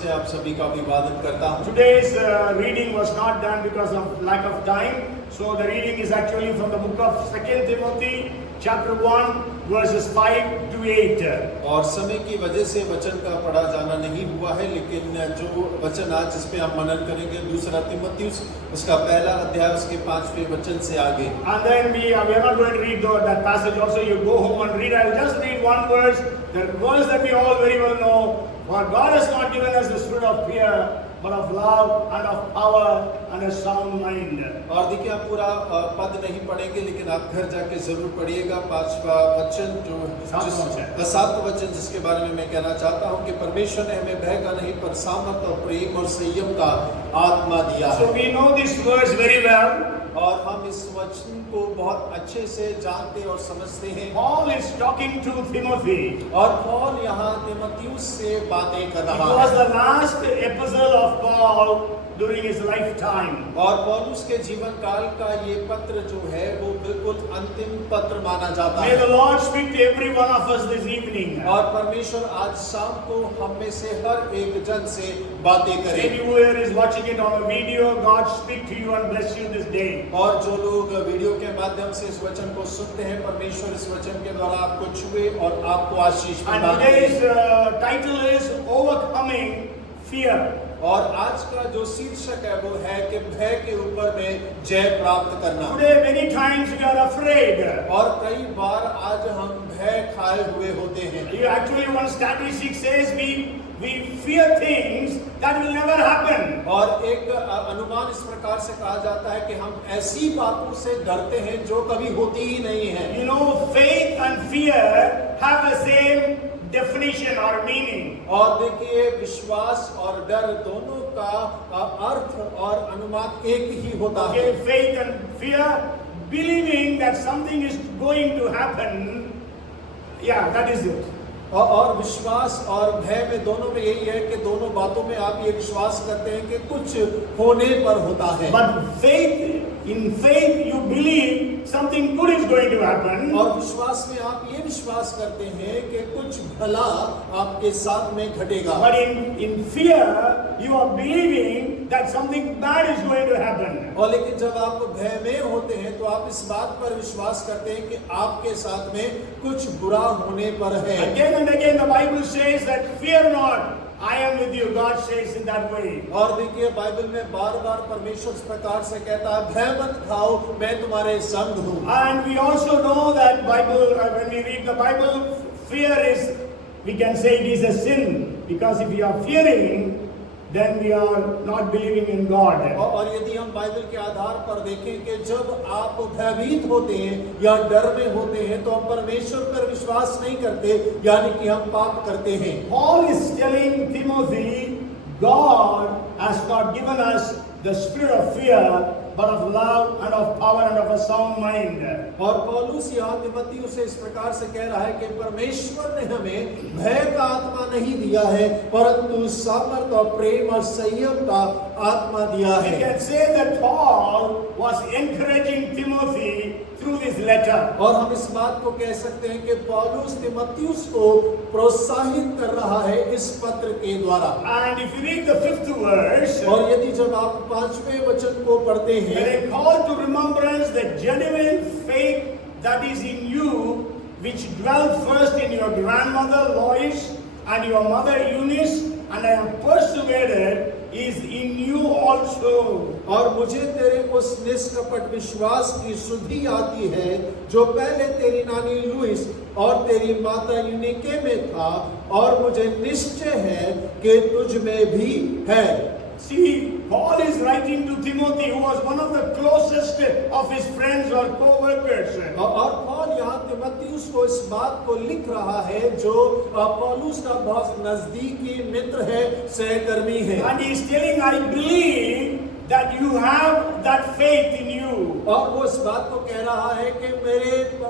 से आप सभी का अभिवादन करता हूँ। Today's reading was not done because of lack of time. So the reading is actually from the book of 2 Timothy, chapter 1, verses 5 to 8. और समय की वजह से वचन का पढ़ा जाना नहीं हुआ है, लेकिन जो वचन आज जिस पे हम मनन करेंगे दूसरा तिमुथियुस उसका पहला अध्याय उसके 5वें वचन से आगे। And then we are not going to read that passage also. You go home and read. I will just read one verse, the verse that we all very well know. For God has not given us the spirit of fear, but of love and of power and a sound mind. और देखिए आप पूरा पद नहीं पढ़ेंगे, लेकिन आप घर जाके जरूर पढ़िएगा 5वां वचन जो 7वां वचन जिसके बारे में मैं कहना चाहता हूँ कि परमेश्वर ने हमें भय का नहीं पर सामर्थ और प्रेम और संयम का आत्मा दिया है। So we know this verse very well. और हम इस वचन को बहुत अच्छे से जानते और समझते हैं। Paul is talking to Timothy. और पौल यहाँ तिमुथियुस से बातें कर It रहा was है। the last epistle of Paul during his lifetime. और पौलुस के जीवन काल का ये पत्र जो है वो बिल्कुल अंतिम पत्र माना जाता May है। the Lord speak to every one of us this evening. और परमेश्वर आज शाम को हम में से हर एक जन से बातें करे। Maybe whoever is watching it on a video, God speak to you and bless you this day. और जो लोग वीडियो के माध्यम से इस वचन को सुनते हैं, परमेश्वर इस वचन के द्वारा आपको छुए और आपको आशीष And प्रदान करे। today's title is Overcoming Fear. और आज का जो शीर्षक है वो है कि भय के ऊपर में जय प्राप्त करना। Today many times we are afraid. और कई बार आज हम भय खाए हुए होते हैं। Actually one statistic says we fear things that will never happen. और एक अनुमान इस प्रकार से कहा जाता है कि हम ऐसी बातों से डरते हैं जो कभी होती ही नहीं है। You know, faith and fear have the same definition or meaning. और देखिए विश्वास और डर दोनों का अर्थ और अनुमान एक ही होता है। Okay, faith and fear, believing that something is going to happen. Yeah, that is it. और विश्वास और भय में दोनों में यही है कि दोनों बातों में आप ये विश्वास करते हैं कि कुछ होने पर होता है। But in faith you believe something good is going to happen. और विश्वास में आप ये विश्वास करते हैं कि कुछ भला आपके साथ में घटेगा। But in fear you are believing that something bad is going to happen. और लेकिन जब आप भय में होते हैं तो आप इस बात पर विश्वास करते हैं कि आपके साथ में कुछ बुरा होने पर है। Again and again the Bible says that fear not, I am with you. God says in that way. और देखिए बाइबल में बार-बार परमेश्वर इस प्रकार से कहता है भय मत खाओ, मैं तुम्हारे संग हूँ। And we also know that Bible, when we read the Bible, fear is, we can say it is a sin, because if we are fearing, then we are not believing in God. और यदि हम Bible के आधार पर देखें कि जब आप भयभीत होते हैं या डर में होते हैं तो हम परमेश्वर पर विश्वास नहीं करते, यानी कि हम पाप करते हैं। Paul is telling Timothy, God has not given us the spirit of fear, but of love and of power and of a sound mind. और पौलुस यहाँ तिमुथियुस से इस प्रकार से कह रहा है कि परमेश्वर ने हमें भय का आत्मा नहीं दिया है, परंतु सामर्थ और प्रेम और संयम का आत्मा दिया है। We can say that Paul was encouraging Timothy through this letter. और हम इस बात को कह सकते हैं कि पौलुस तिमुथियुस को प्रोत्साहित कर रहा है इस पत्र के द्वारा। And if you read the 5th verse, और यदि जब आप 5वें वचन को पढ़ते हैं, they call to remembrance the genuine faith that is in you, which dwelt first in your grandmother Lois and your mother Eunice, and I am persuaded is in you also. और मुझे तेरे उस निष्कपट विश्वास की शुद्धि आती है जो पहले तेरी नानी लुइस और तेरी माता यूनिके में था, और मुझे निश्चय है कि तुझ में भी है। See, Paul is writing to Timothy, who was one of the closest of his friends or co-workers. और पौल यहाँ तिमुथियुस को इस बात को लिख रहा है जो पौलुस का बहुत नजदीकी मित्र है, सहकर्मी है। And he is telling, I believe that you have that faith in you. और वो इस बात को कह रहा है कि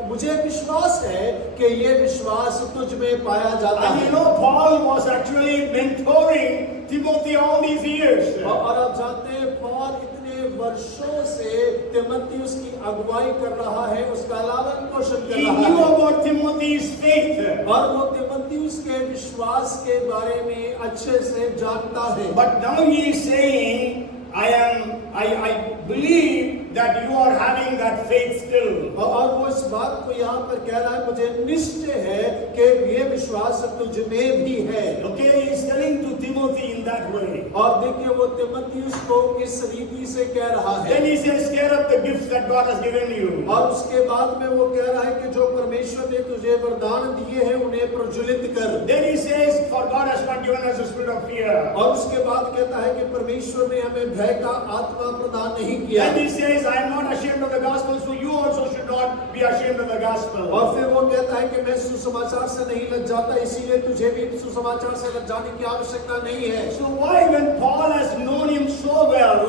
मुझे विश्वास है कि ये विश्वास तुझ में पाया जाता And है। you know, Paul was actually mentoring Timothy all these years. और आप जानते हैं पौल इतने वर्षों से तिमोथियुस की अगुवाई कर रहा है, उसका लालन पोषण कर He रहा knew है about Timothy's faith. और वो तिमोथियुस के विश्वास के बारे में अच्छे से जानता है। But now he is saying, I believe that you are having that faith still. और वो इस बात को यहाँ पर कह रहा है, मुझे निश्चय है कि ये विश्वास तुझ में भी है। Okay, he is telling to Timothy in that way. और देखिए वो तिमोथियुस को इस रीति से कह रहा है। Then he says, stir up the gifts that God has given you. और उसके बाद में वो कह रहा है कि जो परमेश्वर ने तुझे वरदान दिए हैं उन्हें प्रज्वलित कर। Then he says, for God has not given us a spirit of fear. और उसके बाद कहता है कि परमेश्वर ने हमें भय का आत्मा प्रदान नहीं किया। Then he says, I am not ashamed of the gospel, so you also should not be ashamed of the gospel. और फिर वो कहता है कि मैं सुसमाचार से नहीं लज्जाता, इसीलिए तुझे भी सुसमाचार से लज्जाने की आवश्यकता नहीं है। So why, when Paul has known him so well,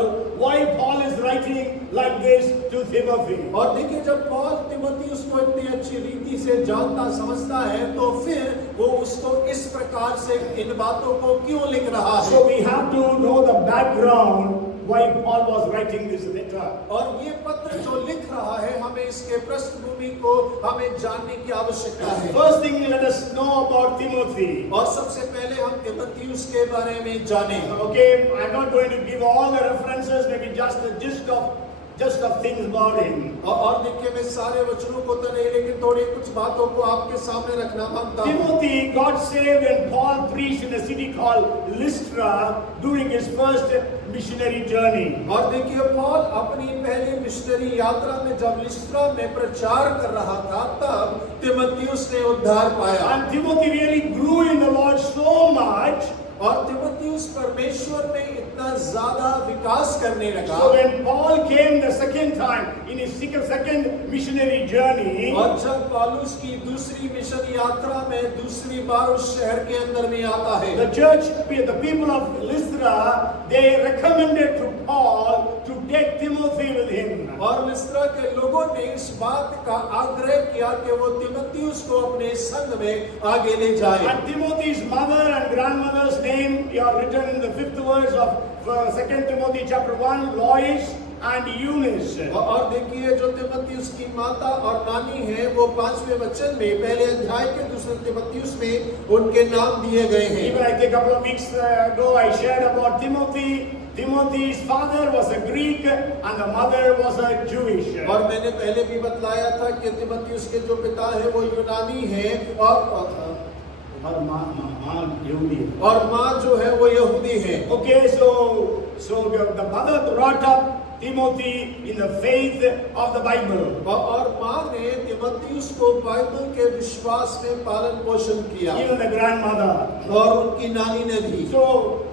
why Paul is writing like this to Timothy? और देखिए जब पौल तिमोथियुस को इतनी अच्छी रीति से जानता समझता है तो फिर वो उसको इस प्रकार से इन बातों को क्यों लिख रहा है। So we have to know the background why Paul was writing this letter. और ये पत्र जो लिख रहा है हमें इसके पृष्ठभूमि को हमें जानने की आवश्यकता है। First thing, let us know about Timothy. और सबसे पहले हम तिमोथियुस के बारे में जानें। Okay, I'm not going to give all the references, maybe just the gist of things about him. और देखिए मैं सारे वचनों को तो नहीं लेकिन थोड़ी कुछ बातों को आपके सामने रखना मांगता हूँ। Timothy got saved when Paul preached in a city called Lystra during his first missionary journey. और देखिए पौल अपनी पहली मिशनरी यात्रा में जब लिस्त्रा में प्रचार कर रहा था तब तिमोथियुस ने उद्धार पाया। And Timothy really grew in the Lord so much. और तिमोथियुस परमेश्वर में इतना ज्यादा विकास करने लगा। So when Paul came the second time in his second missionary journey, और जब पौलुस की दूसरी मिशन यात्रा में दूसरी बार उस शहर के अंदर में आता है, the church, the people of Lystra, they recommended to Paul to take Timothy with him. और लिस्त्रा के लोगों ने इस बात का आग्रह किया कि वो तिमोथियुस को अपने संग में आगे ले जाए। And Timothy's mother and grandmother's name are written in the 5th verse of 2 Timothy chapter 1, Lois and Eunice. और देखिए जो तिमोथियुस की माता और नानी है वो 5वें वचन में पहले अध्याय के दूसरे तिमोथियुस में उनके नाम दिए गए हैं। Even I think a couple of weeks ago I shared about Timothy. Timothy's father was a Greek and the mother was a Jewish. और मैंने पहले भी बतलाया था कि तिमोथियुस के जो पिता है वो यूनानी है और माँ यहूदी है। और माँ जो है वो यहूदी है। Okay, so the mother brought up Timothy in the faith of the Bible. और माँ ने तिमोथियुस को बाइबल के विश्वास में पालन पोषण किया। Even the grandmother. और उनकी नानी ने भी। So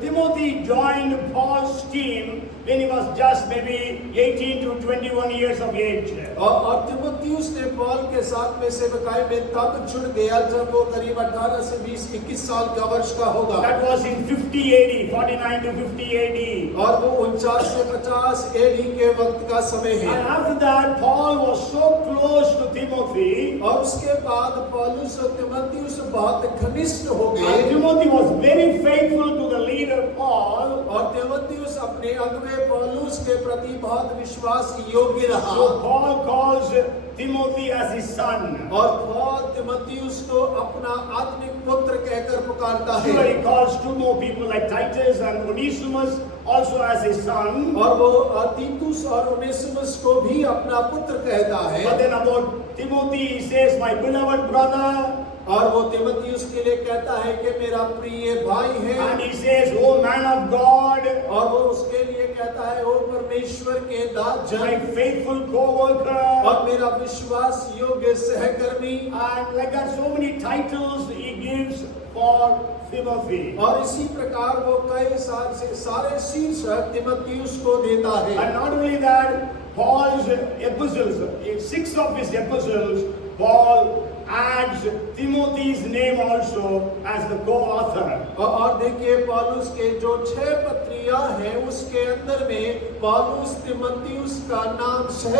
Timothy joined Paul's team when he was just maybe 18 to 21 years of age. और तिमोथियुस ने पौल के साथ में सेवकाई में तब जुड़ गया जब वो करीब 18 से 21 साल का वर्ष का होगा। That was in 50 AD, 49 to 50 AD. और वो 49 से 50 AD के वक्त का समय है। And after that, Paul was so close to Timothy. और उसके बाद पौलुस और तिमोथियुस बहुत घनिष्ठ हो गए। And Timothy was very faithful to the leader Paul. और तिमोथियुस अपने अगुवे पौलुस के प्रति बहुत विश्वास योग्य रहा। So Paul calls Timothy as his son. और पौल तिमोथियुस को अपना आत्मिक पुत्र कहकर पुकारता है। Sure, he calls two more people like Titus and Onesimus also as his son. और वो तीतुस और ओनेसिमुस को भी अपना पुत्र कहता है। But then about Timothy, he says, my beloved brother. और वो तिमोथियुस के लिए कहता है कि मेरा प्रिय भाई है। And he says, oh man of God. और वो उसके लिए कहता है ओ परमेश्वर के दास My जन, faithful co-worker. और मेरा विश्वास योग्य सहकर्मी। And like that, so many titles he gives for Timothy. और इसी प्रकार वो कई सारे शीर्षक तिमोथियुस को देता है। And not only that, Paul's epistles, 6 of his epistles, Paul adds Timothy's name also as the co-author. और देखिए पौलुस के जो 6 पत्रियां हैं उसके अंदर में पौलुस तीमुथियुस का नाम सह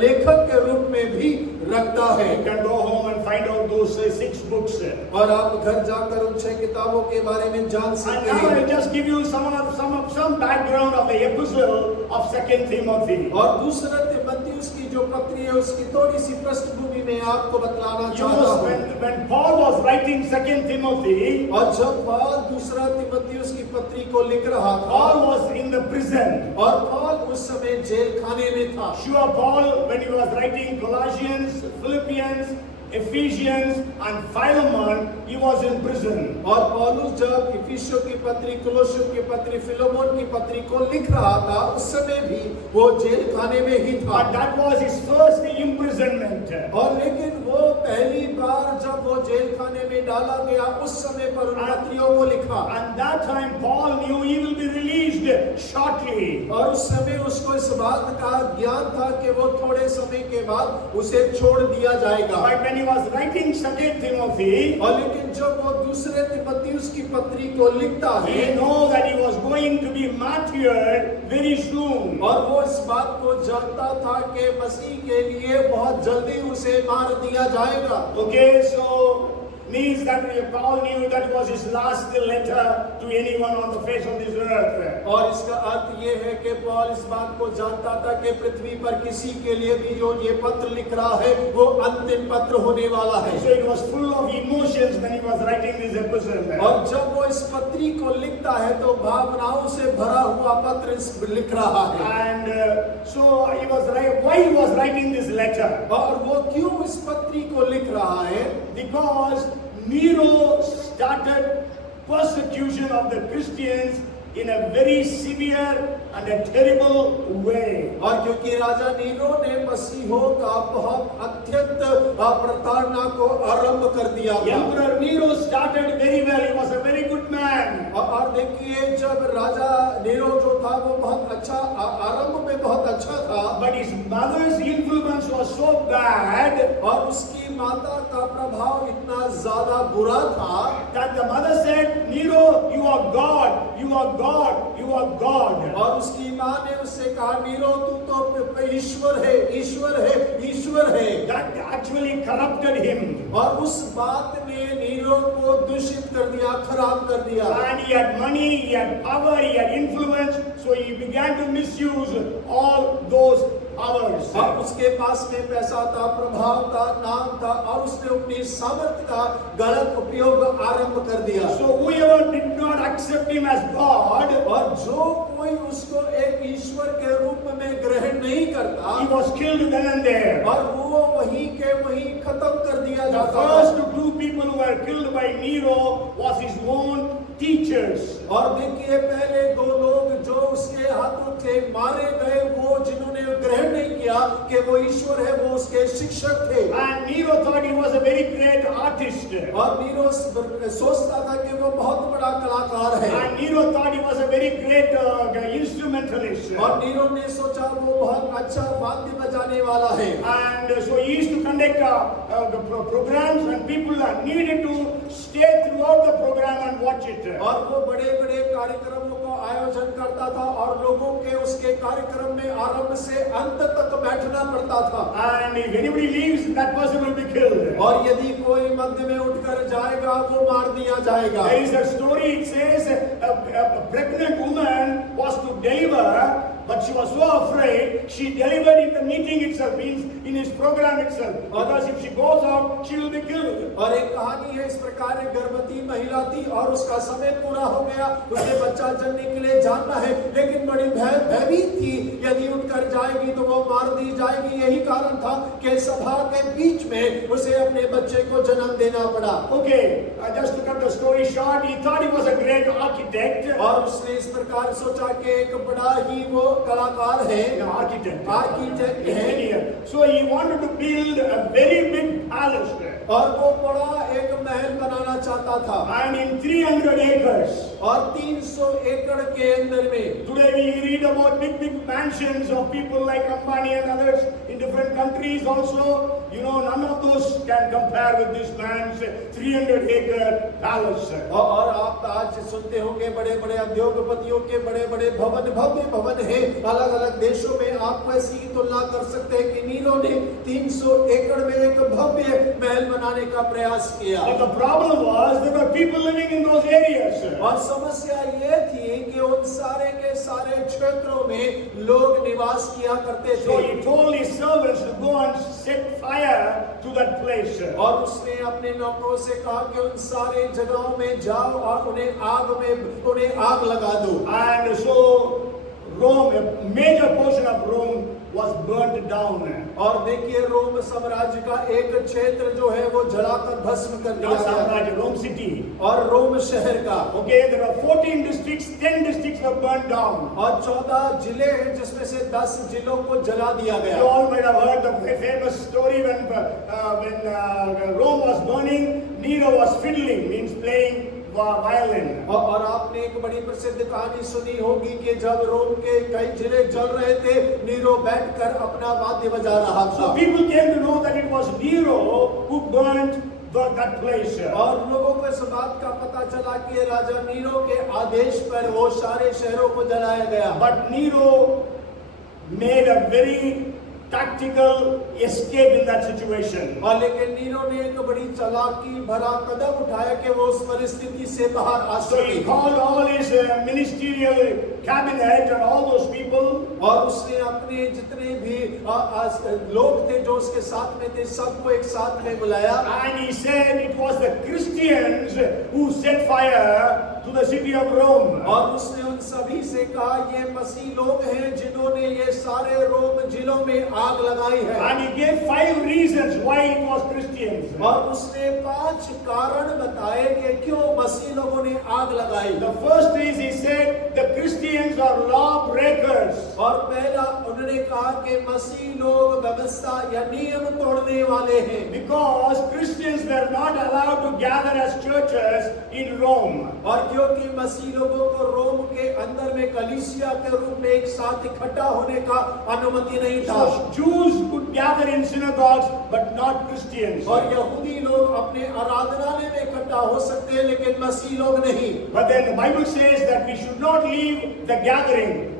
लेखक के रूप में भी रखता है। You can go home and find out those 6 books. और आप घर जाकर उन 6 किताबों के बारे में जान And सकते now हैं। I'll just give you some background of the epistle of 2 Timothy. और दूसरा तीमुथियुस की जो पत्री है उसकी थोड़ी सी पृष्ठभूमि में आपको बतलाना You चाहता know, हूँ। when Paul was writing 2 Timothy, और जब पौल दूसरा तीमुथियुस की पत्री को लिख रहा था Paul was in the prison. और पौल उस समय जेल खाने में था। Sure, Paul, when he was writing Colossians, Philippians, Ephesians and Philemon, he was in prison. और पौलुस जब इफिसियों की पत्री, कुलोसियों की पत्री, फिलेमोन की पत्री को लिख रहा था उस समय भी वो जेल खाने में ही था। But that was his first imprisonment. और लेकिन वो पहली बार जब वो जेल खाने में डाला गया उस समय पर उन पत्रियों को लिखा। And that time Paul knew he will be released shortly. और उस समय उसको इस बात का ज्ञान था कि वो थोड़े समय के बाद उसे छोड़ दिया जाएगा। But when he was writing 2 Timothy, और लेकिन जब वो दूसरे तीमुथियुस की पत्री को लिखता है he know that he was going to be martyred very soon. और वो इस बात को जानता था कि मसीह के लिए बहुत जल्दी उसे मार दिया जाएगा। Okay, so means that Paul knew that was his last letter to anyone on the face of this earth. और इसका अर्थ ये है कि पौल इस बात को जानता था कि पृथ्वी पर किसी के लिए भी जो ये पत्र लिख रहा है वो अंतिम पत्र होने वाला है। So it was full of emotions when he was writing this epistle. और जब वो इस पत्री को लिखता है तो भावनाओं से भरा हुआ पत्र लिख रहा है। And so he was why he was writing this letter? और वो क्यों इस पत्री को लिख रहा है? Because Nero started persecution of the Christians in a very severe and a terrible way. और क्योंकि राजा नीरो ने मसीहों का बहुत अत्यंत प्रताड़ना को आरंभ कर दिया था। Emperor Nero started very well. He was a very good man. और देखिए जब राजा नीरो जो था वो बहुत अच्छा आरंभ में बहुत अच्छा था। But his mother's influence was so bad और उसकी माता का प्रभाव इतना ज्यादा बुरा था that the mother said, Nero, you are God, you are God, you are God. और उसकी माँ ने उससे कहा नीरो तू तो ईश्वर है, ईश्वर है, ईश्वर है। That actually corrupted him. और उस बात ने नीरो को दूषित कर दिया, खराब कर दिया। And he had money, he had power, he had influence, so he began to misuse all those powers. अब उसके पास में पैसा था, प्रभाव था, नाम था और उसने अपनी सामर्थ्य का गलत उपयोग आरंभ कर दिया। So whoever did not accept him as God, और जो कोई उसको एक ईश्वर के रूप में ग्रहण नहीं करता, he was killed then and there. और वो वहीं के वहीं खत्म कर दिया The जाता first था। 2 people who were killed by Nero was his own teachers. और देखिए पहले 2 लोग जो उसके हाथों से मारे गए वो जिन्होंने ग्रहण नहीं किया कि वो ईश्वर है वो उसके शिक्षक थे। And Nero thought he was a very great artist. और नीरो सोचता था कि वो बहुत बड़ा कलाकार है। And Nero thought he was a very great instrumentalist. और नीरो ने सोचा वो बहुत अच्छा वाद्य बजाने वाला है। And so he used to conduct programs and people needed to stay throughout the program and watch it. और वो बड़े-बड़े कार्यक्रमों को आयोजन करता था और लोगों के उसके कार्यक्रम में आरंभ से अंत तक बैठना पड़ता था। And if anybody leaves, that person will be killed. और यदि कोई मध्य में उठकर जाएगा वो मार दिया जाएगा। There is a story, it says a pregnant woman was to deliver, but she was so afraid, she delivered in the meeting itself, means in his program itself. Because if she goes out, she will be killed. और एक कहानी है इस प्रकार एक गर्भवती महिला थी और उसका समय पूरा हो गया, उसे बच्चा जन्मने के लिए जाना है, लेकिन बड़ी भयभीत थी, यदि उठकर जाएगी तो वो मार दी जाएगी। यही कारण था कि सभा के बीच में उसे अपने बच्चे को जन्म देना पड़ा। Okay, just to cut the story short, he thought he was a great architect. और उसने इस प्रकार सोचा कि एक बड़ा ही वो कलाकार है, आर्किटेक्ट है। So he wanted to build a very big palace there. और वो बड़ा एक महल बनाना चाहता था। And in 300 acres. और 300 एकड़ के अंदर में Today we read about big mansions of people like Ambani and others in different countries. countries also, none of those can compare with this man's 300-acre palace. और आप आज सुनते होंगे बड़े बड़े उद्योगपतियों के बड़े बड़े भवन, भव्य भवन हैं अलग अलग देशों में। आप ऐसी ही तुलना कर सकते हैं कि नीरो ने 300 एकड़ में एक भव्य महल बनाने का प्रयास किया। But the problem was there were people living in those areas. और समस्या ये थी कि उन सारे के सारे क्षेत्रों में लोग निवास किया करते So थे। he told his servants to go and set fire to that place. और उसने अपने नौकरों से कहा कि उन सारे जगहों में जाओ और उन्हें आग लगा दो। And so Rome, a major portion of Rome was burnt down. और देखिए रोम साम्राज्य का एक क्षेत्र जो है वो जलाकर भस्म कर दिया Not गया। Saম্রাজ্য, Rome city. और रोम शहर का। Okay, there were 14 districts, 10 districts were burnt down. और 14 जिले हैं जिसमें से 10 जिलों को जला दिया You गया। all might have heard the famous story when Rome was burning, Nero was fiddling, means playing violin. और आपने एक बड़ी प्रसिद्ध कहानी सुनी होगी कि जब रोम के कई जिले जल रहे थे, नीरो बैठकर अपना वाद्य बजा रहा था। So people came to know that it was Nero who burnt that place. और लोगों को इस बात का पता चला कि राजा नीरो के आदेश पर वो सारे शहरों को जलाया गया। But Nero made a very tactical escape in that situation. और लेकिन नीरो ने एक बड़ी चालाकी भरा कदम उठाया कि वो उस परिस्थिति से बाहर आ So he सके। called all his ministerial cabinet and all those people. और उसने अपने जितने भी लोग थे जो उसके साथ में थे सबको एक साथ में बुलाया। And he said it was the Christians who set fire to the city of Rome. और उसने उन सभी से कहा ये मसीह लोग हैं जिन्होंने ये सारे रोम जिलों में आग लगाई है। And he gave 5 reasons why it was Christians. और उसने 5 कारण बताए कि क्यों मसीह लोगों ने आग लगाई। The first is he said the Christians are law breakers. और पहला उन्होंने कहा कि मसीह लोग व्यवस्था या नियम तोड़ने वाले हैं। Because Christians were not allowed to gather as churches in Rome. और क्योंकि मसीह लोगों को रोम के अंदर में कलीसिया के रूप में एक साथ इकट्ठा होने का अनुमति नहीं था। So Jews could gather in synagogues but not Christians. और यहूदी लोग अपने आराधनालय में इकट्ठा हो सकते हैं लेकिन मसीह लोग नहीं। But then the Bible says that we should not leave the gathering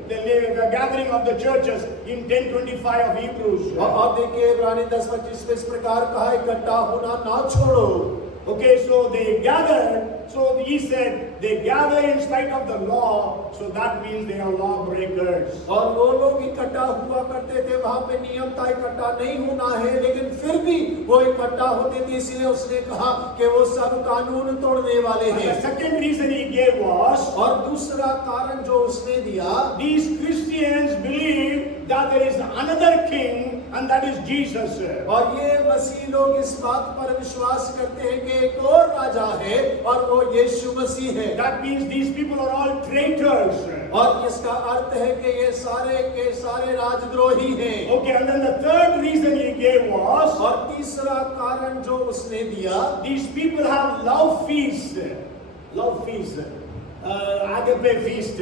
of the churches in 10:25 of Hebrews. और देखिए इब्रानी 10:25 में इस प्रकार कहा इकट्ठा होना ना छोड़ो। Okay, so they gathered. So he said they gather in spite of the law. So that means they are law breakers. और वो लोग इकट्ठा हुआ करते थे, वहां पे नियम था इकट्ठा नहीं होना है, लेकिन फिर भी वो इकट्ठा होते थे। इसलिए उसने कहा कि वो सब कानून तोड़ने वाले And हैं। the second reason he gave was और दूसरा कारण जो उसने दिया, these Christians believe that there is another king and that is Jesus. और ये मसीह लोग इस बात पर विश्वास करते हैं कि एक और राजा है और वो यीशु मसीह है। That means these people are all traitors. और इसका अर्थ है कि ये सारे के सारे राजद्रोही हैं। Okay, and then the third reason he gave was और तीसरा कारण जो उसने दिया, these people have love feast. Agape feast,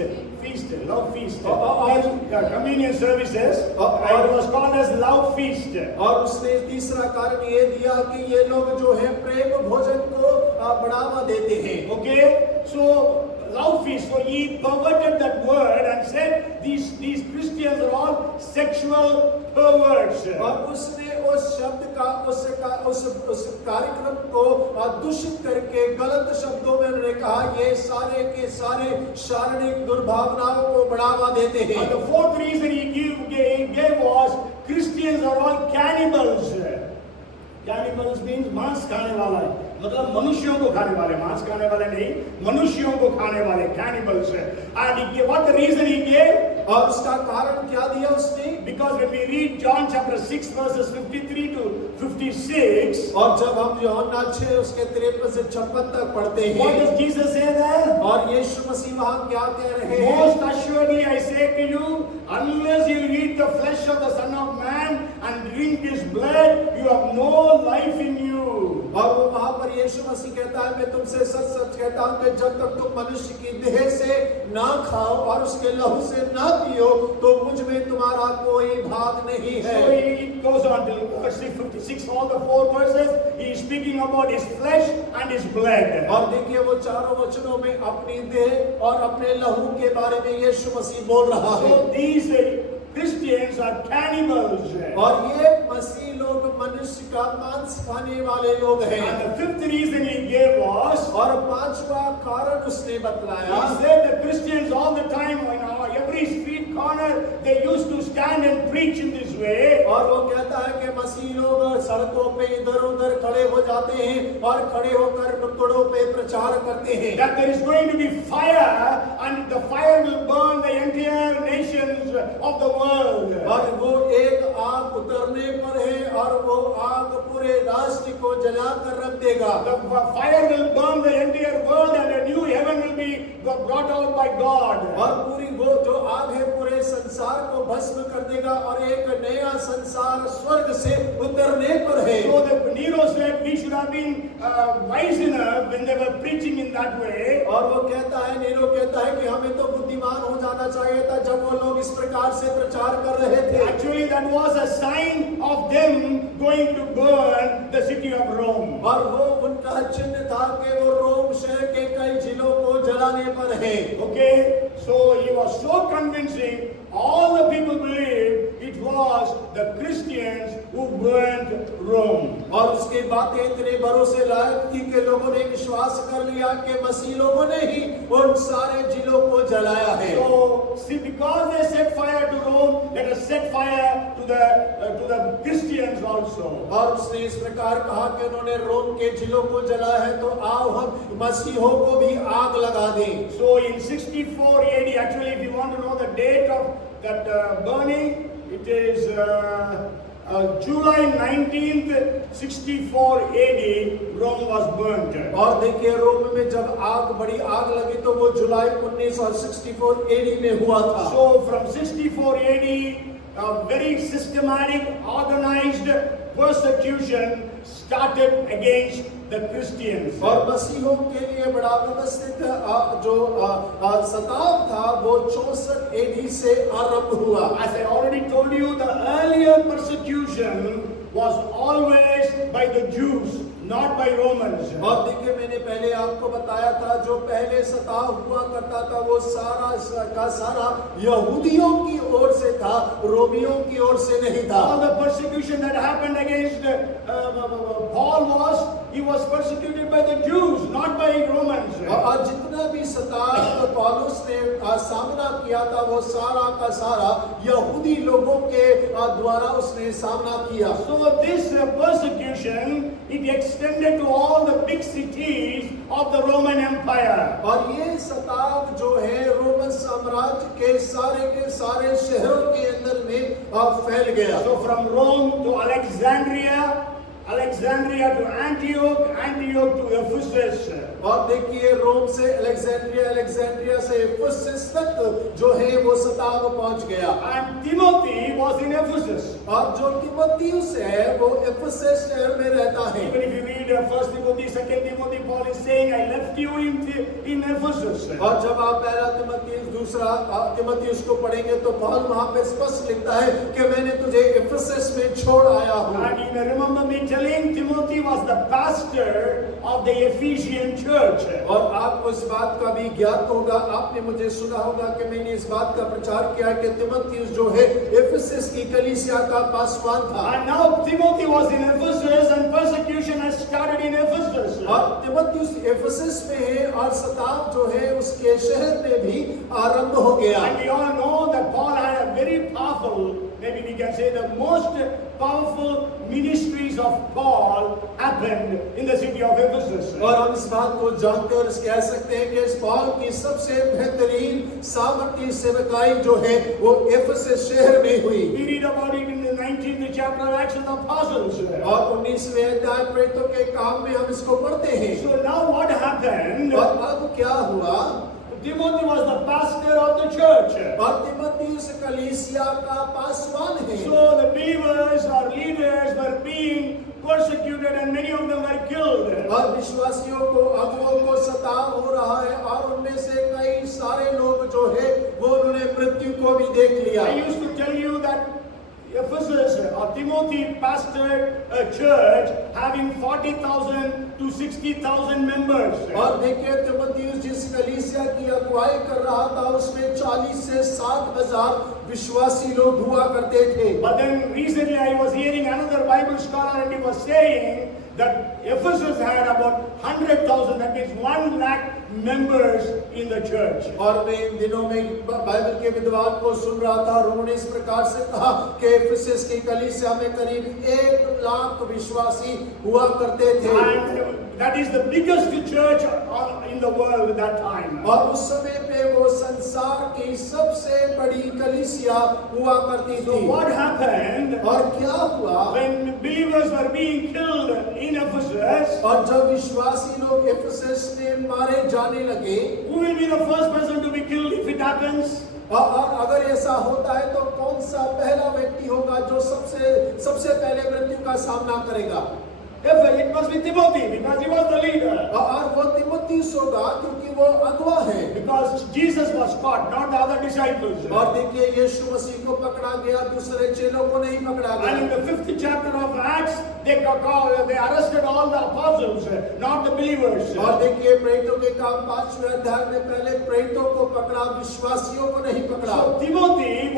love feast. Communion services, and it was called as love feast. और उसने तीसरा कारण ये दिया कि ये लोग जो है प्रेम भोजन को बढ़ावा देते हैं। Okay, so love feast. So he perverted that word and said these Christians are all sexual perverts. और उसने उस शब्द का उस कार्यक्रम को दूषित करके गलत शब्दों में उन्होंने कहा ये सारे के सारे शारीरिक दुर्भावनाओं को बढ़ावा देते हैं। And the fourth reason he gave was Christians are all cannibals. Cannibals means मांस खाने वाला है, मतलब मनुष्यों को खाने वाले, मांस खाने वाले नहीं, मनुष्यों को खाने वाले cannibals. And what the reason he gave? और उसका कारण क्या दिया उसने? Because when we read John chapter 6 verses 53 to 56, और जब हम यूहन्ना 6 उसके 53 से 56 तक पढ़ते हैं, what does Jesus say there? और यीशु मसीह वहां क्या कह रहे हैं? Most assuredly I say to you, unless you eat the flesh of the Son of Man and drink his blood, you have no life in you. और वो वहां पर यीशु मसीह कहता है, मैं तुमसे सच सच कहता हूं कि जब तक तुम मनुष्य की देह से ना खाओ और उसके लहू से ना पियो तो मुझ में तुम्हारा कोई भाग नहीं है। So it goes on till verse 56, all the 4 verses, he is speaking about his flesh and his blood. और देखिए वो चारों वचनों में अपनी देह और अपने लहू के बारे में यीशु मसीह बोल रहा है। So these Christians are cannibals. और ये मसीह लोग मनुष्य का मांस खाने वाले लोग हैं। And the 5th reason he gave was, और 5वां कारण उसने बतलाया, he said the Christians all the time, in every street corner, they used to stand and preach in this way. और वो कहता है कि मसीह लोग सड़कों पे इधर उधर खड़े हो जाते हैं और खड़े होकर नुक्कड़ों पे प्रचार करते हैं That there is going to be fire and the fire will burn the entire nations of the world. और वो एक आग उतरने पर है और वो आग पूरे राष्ट्र को जला कर रख देगा। The fire will burn the entire world and a new heaven will be brought out by God. और पूरी वो जो आग है पूरे संसार को भस्म कर देगा और एक नया संसार स्वर्ग से उतरने पर है। So the Nero said we should have been wise enough when they were preaching in that way. और वो कहता है, नीरो कहता है कि हमें तो बुद्धिमान हो जाना चाहिए था जब वो लोग इस प्रकार से प्रचार कर रहे थे। Actually that was a sign of them going to burn the city of Rome. और वो उनका चिन्ह था कि वो रोम शहर के कई जिलों को जलाने पर है। Okay, so he was so convincing, all the people believed it was the Christians who burned Rome. और उसकी बातें इतने भरोसे लायक थी कि लोगों ने विश्वास कर लिया कि मसीह लोगों ने ही उन सारे जिलों को जलाया है। So see, because they set fire to Rome, let us set fire to the Christians also. और उसने इस प्रकार कहा कि उन्होंने रोम के जिलों को जलाया है तो आओ हम मसीहों को भी आग लगा दें। So in 64 AD, actually if you want to know the date of that burning, it is July 19th, 64 AD, Rome was burnt. और देखिए रोम में जब आग बड़ी आग लगी तो वो जुलाई 1964 एडी में हुआ था। So from 64 AD, a very systematic, organized persecution started against the Christians. और मसीहों के लिए बड़ा व्यवस्थित जो सताव था वो 64 एडी से आरंभ हुआ। As I already told you, the earlier persecution was always by the Jews, not by Romans. और देखिए मैंने पहले आपको बताया था जो पहले सताव हुआ करता था वो सारा का सारा यहूदियों की ओर से था, रोमियों की ओर से नहीं था। All the persecution that happened against Paul he was persecuted by the Jews, not by Romans. और जितना भी सताव पौलुस ने सामना किया था वो सारा का सारा यहूदी लोगों के द्वारा उसने सामना किया। So this persecution, it extended to all the big cities of the Roman Empire. और ये सताव जो है रोमन साम्राज्य के सारे शहरों के अंदर में फैल गया। So from Rome to Alexandria to Antioch, Antioch to Ephesus. और देखिए रोम से अलेक्जेंड्रिया से इफिसस तक जो है वो सताव पहुंच गया। And Timothy was in Ephesus. और जो तिमोथियुस है वो इफिसस शहर में रहता है। Even if you read 1 Timothy, 2 Timothy, Paul is saying, I left you in Ephesus. और जब आप पहला तिमोथियुस को पढ़ेंगे तो पौल वहां पे स्पष्ट लिखता है कि मैंने तुझे इफिसस में छोड़ आया हूँ। And you may remember me telling Timothy was the pastor of the Ephesian church. और आपको इस बात का भी ज्ञात होगा, आपने मुझे सुना होगा कि मैंने इस बात का प्रचार किया कि तिमोथियुस जो है इफिसस की कलीसिया का पासवान था। And now Timothy was in Ephesus and persecution has started in Ephesus. और तिमोथियुस इफिसस में है और सताव जो है उसके शहर में भी आरंभ हो गया। And we all know that Paul had a very powerful, maybe we can say the most powerful ministries of Paul happened in the city of Ephesus. और हम इस बात को जानते और कह सकते हैं कि इस पौल की सबसे बेहतरीन सामर्थ्य सेवकाई जो है वो इफिसस शहर में हुई। We read about it in the 19th chapter of Acts of the Apostles. और 19वें अध्याय प्रेरितों के काम में हम इसको पढ़ते हैं। So now what happened? और अब क्या हुआ? Timothy was the pastor of the church. और तीमुथियुस कलीसिया का पासवान है। So the believers or leaders were being persecuted and many of them were killed. और विश्वासियों को अगुओं को सताव हो रहा है और उनमें से कई सारे लोग जो है वो उन्होंने मृत्यु को भी देख लिया। I used to tell you that Ephesus or Timothy pastored a church having 40,000 to 60,000 members. और देखिए तीमुथियुस जिस कलीसिया की अगुवाई कर रहा था उसमें 40 से 60,000 विश्वासी लोग हुआ करते थे। But then recently I was hearing another Bible scholar and he was saying that Ephesus had about 100,000, that means 1 lakh members in the church. और मैं इन दिनों में बाइबल के विद्वान को सुन रहा था और उन्होंने इस प्रकार से कहा कि एफेसस की कलीसिया में करीब 1 लाख विश्वासी हुआ करते थे। And that is the biggest church in the world at that time. और उस समय पे वो संसार की सबसे बड़ी कलीसिया हुआ करती So थी। what happened और क्या हुआ when believers were being killed in Ephesus? और जब विश्वासी लोग एफेसस में मारे जाने लगे, Who will be the first person to be killed if it happens? और अगर ऐसा होता है तो कौन सा पहला व्यक्ति होगा जो सबसे पहले मृत्यु का सामना करेगा? It must be Timothy because he was the leader. और वो तीमुथियुस होगा क्योंकि वो अगुवा है। Because Jesus was caught, not the other disciples. और देखिए यीशु मसीह को पकड़ा गया, दूसरे चेलों को नहीं पकड़ा And in गया। the 5th chapter of Acts, they arrested all the apostles, not the believers. और देखिए प्रेरितों के काम 5वें अध्याय में पहले प्रेरितों को पकड़ा, विश्वासियों को नहीं पकड़ा। So Timothy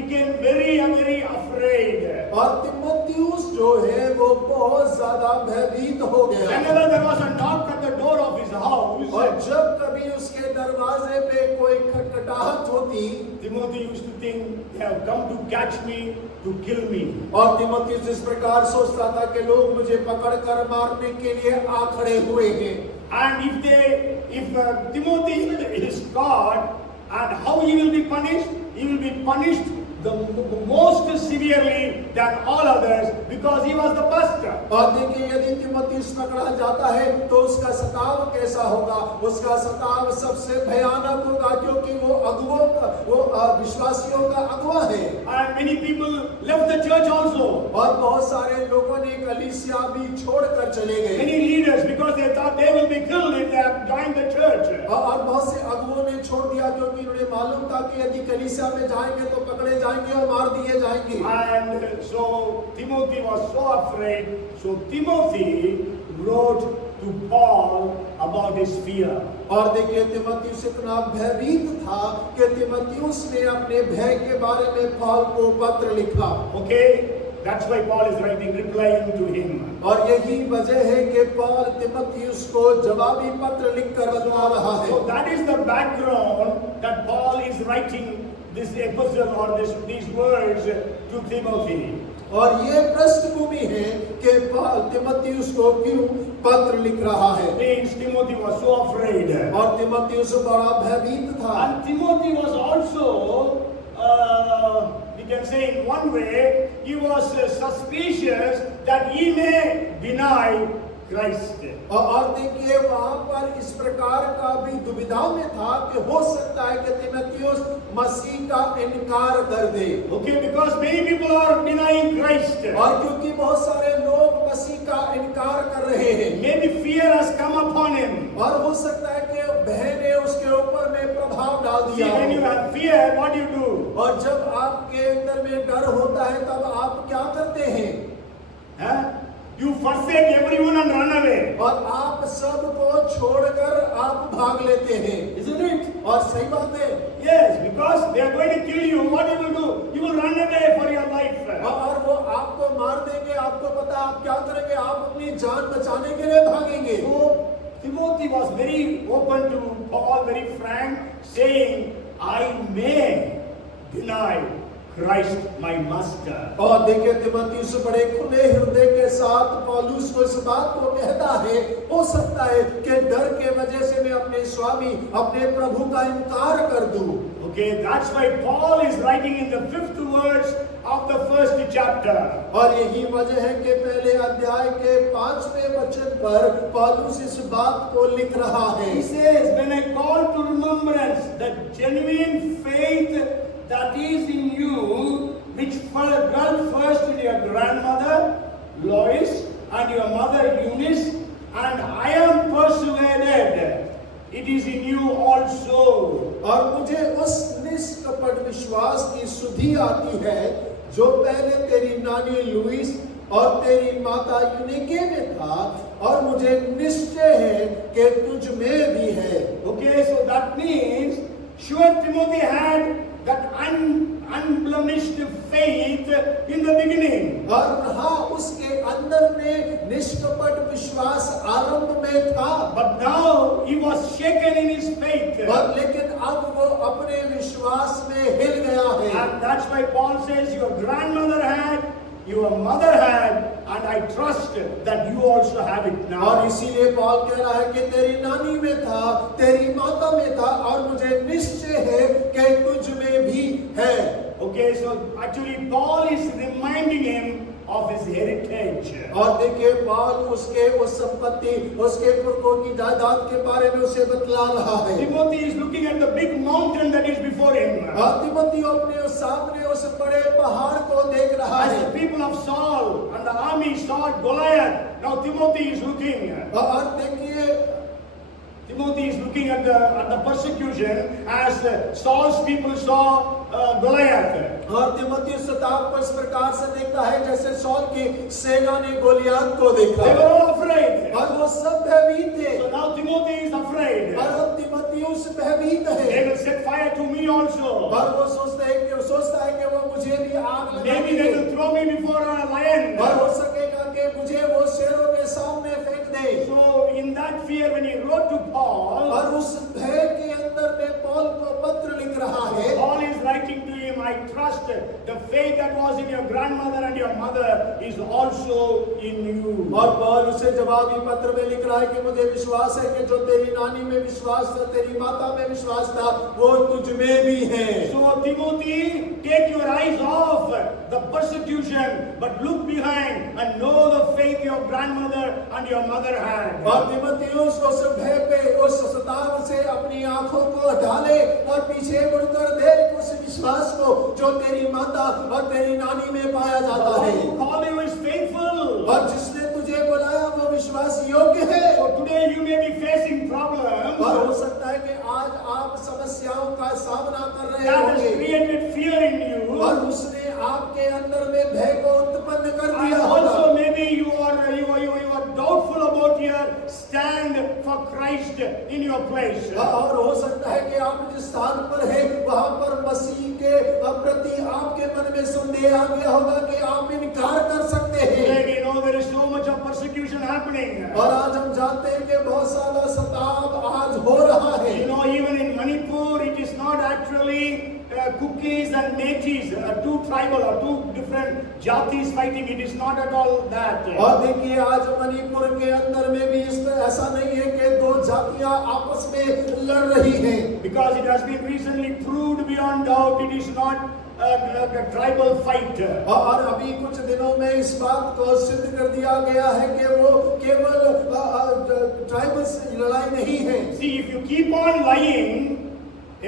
became very afraid. और तीमुथियुस जो है वो बहुत ज्यादा भयभीत हो गया। Whenever there was a knock at the door of his house, और जब कभी उसके दरवाजे पे कोई खटखटाहट होती, Timothy used to think, they have come to catch me, to kill me. और तीमुथियुस इस प्रकार सोचता था कि लोग मुझे पकड़कर मारने के लिए आ खड़े हुए हैं। And if Timothy is caught, and how he will be punished? He will be punished the most severely than all others because he was the pastor. और देखिए यदि तीमुथियुस पकड़ा जाता है तो उसका सताव कैसा होगा? उसका सताव सबसे भयानक होगा क्योंकि वो अगुओं का, वो विश्वासियों का अगुवा है। And many people left the church also. और बहुत सारे लोगों ने कलीसिया भी छोड़कर चले गए। Many leaders because they thought they will be killed if they have joined the church. और बहुत से अगुओं ने छोड़ दिया क्योंकि उन्हें मालूम था कि यदि कलीसिया में जाएंगे तो पकड़े जाएंगे और मार दिए जाएंगे। And so Timothy was so afraid. So Timothy wrote to Paul about his fear. और देखिए तीमुथियुस इतना भयभीत था कि तीमुथियुस ने अपने भय के बारे में पौल को पत्र लिखा। Okay, that's why Paul is writing, replying to him. और यही वजह है कि पौल तीमुथियुस को जवाबी पत्र लिखकर बता रहा है। So that is the background that Paul is writing this epistle or these words to Timothy. और ये पृष्ठभूमि है कि पौल तीमुथियुस को क्यों पत्र लिख रहा है। Means Timothy was so afraid. और तीमुथियुस बड़ा भयभीत था। And Timothy was also, we can say in one way, he was suspicious that he may deny Christ. और देखिए वहां पर इस प्रकार का भी दुविधा में था कि हो सकता है कि तीमुथियुस मसीह का इनकार कर दे। Okay, because many people are denying Christ. और क्योंकि बहुत सारे लोग मसीह का इनकार कर रहे हैं, Maybe fear has come upon him. और हो सकता है कि भय ने उसके ऊपर में प्रभाव डाल See, दिया when you हो। have fear, what do you do? और जब आपके अंदर में डर होता है तब आप क्या करते हैं? Huh? You forsake everyone and run away. और आप सबको छोड़कर आप भाग लेते हैं, Isn't it? और सही बात है। Yes, because they are going to kill you. What you will do? You will run away for your life. और वो आपको मार देंगे, आपको पता आप क्या करेंगे? आप अपनी जान बचाने के लिए भागेंगे। So Timothy was very open to Paul, very frank, saying, I may deny Christ my master. और देखिए तीमुथियुस बड़े खुले हृदय के साथ पौलुस को इस बात को कहता है, हो सकता है कि डर के वजह से मैं अपने स्वामी, अपने प्रभु का इनकार कर दूं। Okay, that's why Paul is writing in the 5th verse of the 1st chapter. और यही वजह है कि पहले अध्याय के 5वें वचन पर पौलुस इस बात को लिख रहा है। He says, when I call to remembrance the genuine faith that is in you, which dwelt first in your grandmother Lois and your mother Eunice, and I am persuaded it is in you also. और मुझे उस निष्कपट विश्वास की सुधि आती है जो पहले तेरी नानी लुईस और तेरी माता यूनिके में था, और मुझे निश्चय है कि तुझ में भी है। Okay, so that means sure Timothy had that unblemished faith in the beginning. और हाँ, उसके अंदर में निष्कपट विश्वास आरंभ में था, But now he was shaken in his faith. और लेकिन अब वो अपने विश्वास में हिल गया है। And that's why Paul says your grandmother had, your mother had, and I trust that you also have it now. और इसीलिए पौल कह रहा है कि तेरी नानी में था, तेरी माता में था, और मुझे निश्चय है कि तुझ में भी है। Okay, so actually Paul is reminding him of his heritage. और देखिए पौल उसके उस संपत्ति, उसके पुरखों की जायदाद के बारे में उसे बतला रहा है। Timothy is looking at the big mountain that is before him. और तिमोथी अपने उस सामने उस बड़े पहाड़ को देख रहा As है। the people of Saul and the army saw Goliath, now Timothy is looking. और देखिए Timothy is looking at the persecution as Saul's people saw Goliath. और तिमोथी उस सताव को इस प्रकार से देखता है जैसे सौल की सेना ने गोलियात को देखा। They were all afraid. और वो सब भयभीत थे। So now Timothy is afraid. और अब तिमोथियुस भयभीत है। They will set fire to me also. और वो सोचता है कि वो मुझे भी आग Maybe they लगाएंगे। will throw me before a lion. और हो सकेगा कि मुझे वो शेरों के सामने फेंक दे। So in that fear, when he wrote to Paul, और उस भय के अंदर में पौल को पत्र लिख रहा है। Paul is writing to him, I trust the faith that was in your grandmother and your mother is also in you. और पौल उसे जवाबी पत्र में लिख रहा है कि मुझे विश्वास है कि जो तेरी नानी में विश्वास था, तेरी माता में विश्वास था, वो तुझ में भी है। So Timothy, take your eyes off the persecution, but look behind and know the faith your grandmother and your mother had. और तिमोथियुस उस भय पे, उस सताव से अपनी आंखों को हटा ले और पीछे मुड़कर देख उस विश्वास को जो तेरी माता और तेरी नानी में पाया जाता है। Who called you is faithful. और जिसने तुझे बुलाया वो विश्वास योग्य है। So today you may be facing problems और हो सकता है कि आज आप समस्याओं का सामना कर रहे that has होंगे, created fear in you. और उसने आपके अंदर में भय को उत्पन्न कर And दिया होगा। also maybe you are doubtful about your stand for Christ in your place. और हो सकता है कि आप जिस स्थान पर है वहां पर मसीह के प्रति आपके मन में संदेह आ गया होगा कि आप इनकार कर सकते हैं। Today we know there is so much of persecution happening. और आज हम जानते हैं कि बहुत सारा सताव आज हो रहा है। You know, even in Manipur, it is not actually Kukis and Metis, two tribal or two different jatis fighting. It is not at all that. और देखिए आज मणिपुर के अंदर में भी इस पर ऐसा नहीं है कि दो जातियां आपस में लड़ रही हैं। Because it has been recently proved beyond doubt, it is not a tribal fight. और अभी कुछ दिनों में इस बात को सिद्ध कर दिया गया है कि वो केवल ट्राइबल लड़ाई नहीं है। See, if you keep on lying,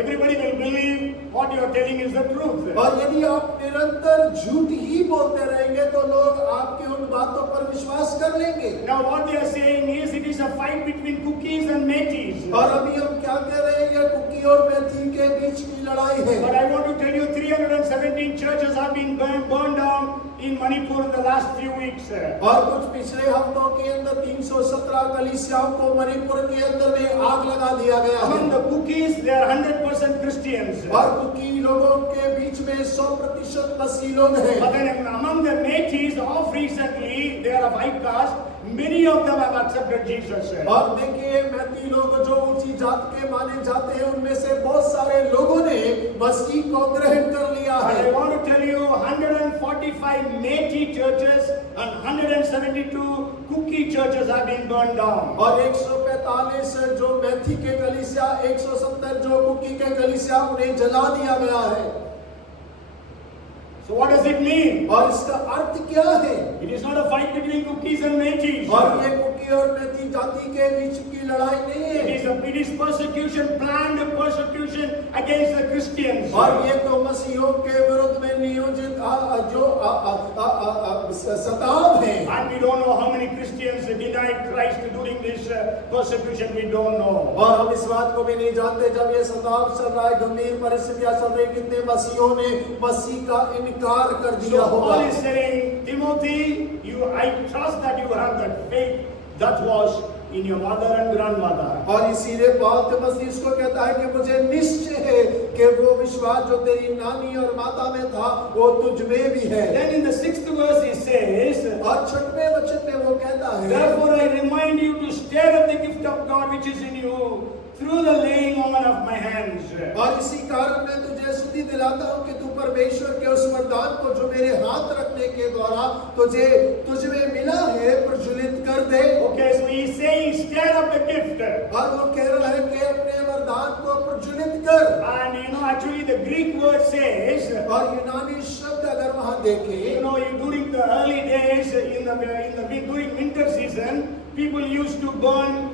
everybody will believe what you are telling is the truth. और यदि आप निरंतर झूठ ही बोलते रहेंगे तो लोग आपकी उन बातों पर विश्वास कर लेंगे। Now what they are saying is it is a fight between Kukis and Metis. और अभी हम क्या कह रहे हैं, ये कुकी और मैथी के बीच की लड़ाई है। But I want to tell you 317 churches have been burned down in Manipur in the last few weeks. और कुछ पिछले हफ्तों के अंदर 317 कलीसियाओं को मणिपुर के अंदर में आग लगा दिया गया है। Among the Kukis, they are 100% Christians. और कुकी लोगों के बीच में 100% मसीह लोग हैं। But then among the Metis of recently, they are of high caste. Many of them have accepted Jesus. और देखिए मैथी लोग जो ऊंची जात के माने जाते हैं उनमें से बहुत सारे लोगों ने मसीह को ग्रहण कर लिया And है। I want to tell you, 145 Metis churches and 172 Kuki churches have been burned down. और 145 143 जो मैथी के कलीसिया, 170 जो कुकी के कलीसिया, उन्हें जला दिया गया है। So what does it mean? और इसका अर्थ क्या है? It is not a fight between cookies and metis. और ये कुकी और मैथी जाति के बीच की लड़ाई नहीं है। It is persecution, planned persecution against the Christians. और ये तो मसीहियों के विरुद्ध में नियोजित जो सताव है। And we don't know how many Christians denied Christ during this persecution. We don't know. और हम इस बात को भी नहीं जानते, जब ये सताव चल रहा है, गंभीर परिस्थितियां चल रही, कितने मसीहियों ने मसीह का इनकार कर दिया So होगा। Paul is saying, Timothy, I trust that you have that faith that was in your mother and grandmother. और इसीलिए पौल तीमुथियुस इसको कहता है कि मुझे निश्चय है कि वो विश्वास जो तेरी नानी और माता में था, वो तुझ में भी है। Then in the 6th verse he says, और 6वें वचन में वो कहता है, therefore I remind you to stir up the gift of God which is in you through the laying on of my hands. और इसी कारण मैं तुझे स्तुति दिलाता हूँ कि तू परमेश्वर के उस वरदान को जो मेरे हाथ रखने के द्वारा तुझ में मिला है प्रज्वलित कर दे। Okay, so he is saying stir up the gift. और वो कह रहा है कि अपने वरदान को प्रज्वलित कर। And actually the Greek word says, और यूनानी शब्द अगर वहाँ देखें, during the early days during winter season, people used to burn.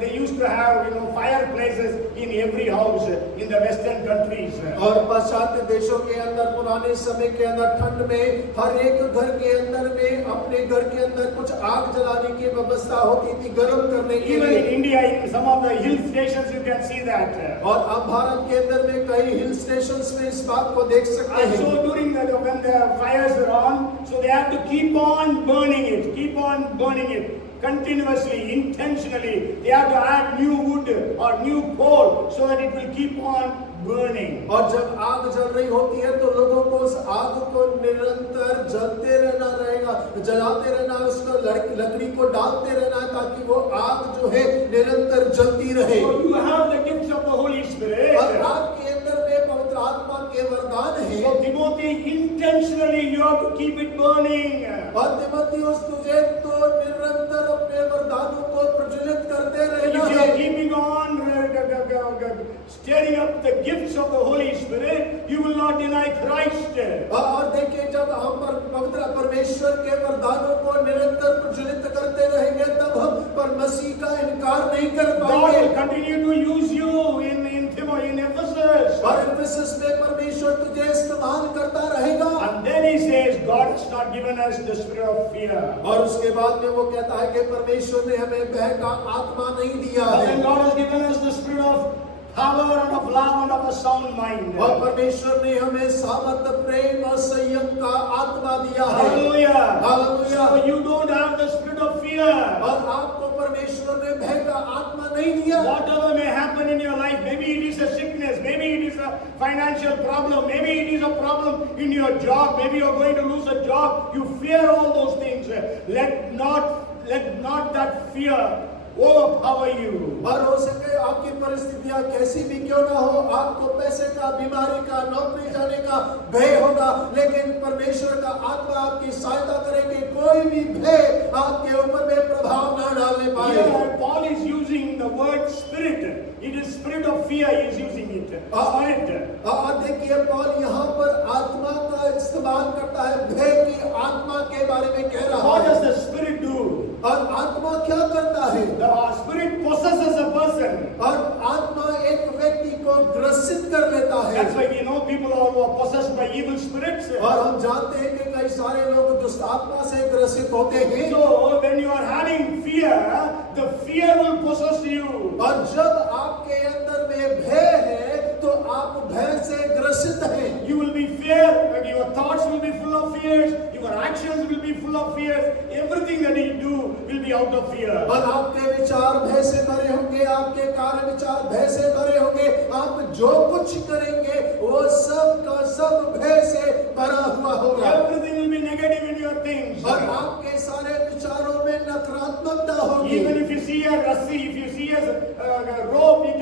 They used to have fireplaces in every house in the Western countries. और पाश्चात्य देशों के अंदर पुराने समय के अंदर ठंड में हर एक घर के अंदर में अपने घर के अंदर कुछ आग जलाने की व्यवस्था होती थी गर्म करने के Even लिए। in India, in some of the hill stations, you can see that. और अब भारत के अंदर में कई हिल स्टेशंस में इस बात को देख सकते And हैं। so when the fires are on, so they have to keep on burning it continuously, intentionally. They have to add new wood or new coal so that it will keep on burning. और जब आग जल रही होती है तो लोगों को उस आग को निरंतर जलते रहना रहेगा, जलाते रहना, उसको लकड़ी को डालते रहना ताकि वो आग जो है निरंतर जलती रहे। So you have the gifts of the Holy Spirit. और आपके अंदर में पवित्र आत्मा के वरदान है। So Timothy, intentionally you have to keep it burning. और तीमुथियुस तुझे तो निरंतर अपने वरदानों को प्रज्वलित करते रहना If you है। are keeping on stirring up the gifts of the Holy Spirit, you will not deny Christ. और देखिए, जब हम पवित्र परमेश्वर के वरदानों को निरंतर प्रज्वलित करते रहेंगे, तब हम मसीह का इनकार नहीं कर God पाएंगे। will continue to use you in Ephesus. और इफिसस में परमेश्वर तुझे इस्तेमाल करता रहेगा। And then he says, God has not given us the spirit of fear. और उसके बाद में वो कहता है कि परमेश्वर ने हमें भय का आत्मा नहीं दिया But है, then God has given us the spirit of power and of love and of a sound mind. और परमेश्वर ने हमें सामर्थ्य, प्रेम और संयम का आत्मा दिया है। Hallelujah. Hallelujah. So you don't have the spirit of fear. और आपको परमेश्वर ने भय का आत्मा नहीं दिया। Whatever may happen in your life, maybe it is a sickness, maybe it is a financial problem, maybe it is a problem in your job, maybe you are going to lose a job, you fear all those things. Let not that fear overpower you. और हो सके आपकी परिस्थितियां कैसी भी क्यों ना हो, आपको पैसे का, बीमारी का, नौकरी जाने का भय होगा, लेकिन परमेश्वर का आत्मा आपकी सहायता करेगी, कोई भी भय आपके ऊपर में प्रभाव ना डालने पाए। Here Paul is using the word spirit. It is spirit of fear he is using it. Spirit. और देखिए, पौल यहाँ पर आत्मा का इस्तेमाल करता है, भय की आत्मा के बारे में कह रहा What है। does the spirit do? और आत्मा क्या करता है? The spirit possesses a person. और आत्मा एक व्यक्ति को ग्रसित कर लेता है। That's why we know people who are possessed by evil spirits. और हम जानते हैं कि कई सारे लोग दुष्ट आत्मा से ग्रसित होते हैं। So when you are having fear, the fear will possess you. और जब आपके अंदर में भय है तो आप भय से ग्रसित हैं। You will be fear, your thoughts will be full of fears, your actions will be full of fears, everything that you do will be out of fear. और आपके विचार भय से भरे होंगे, आपके कार्य विचार भय से भरे होंगे, आप जो कुछ करेंगे वो सब का सब भय से भरा हुआ होगा। Everything will be negative in your things. और आपके सारे विचारों में नकारात्मकता होगी। Even if you see a rassi, if you see a rope, it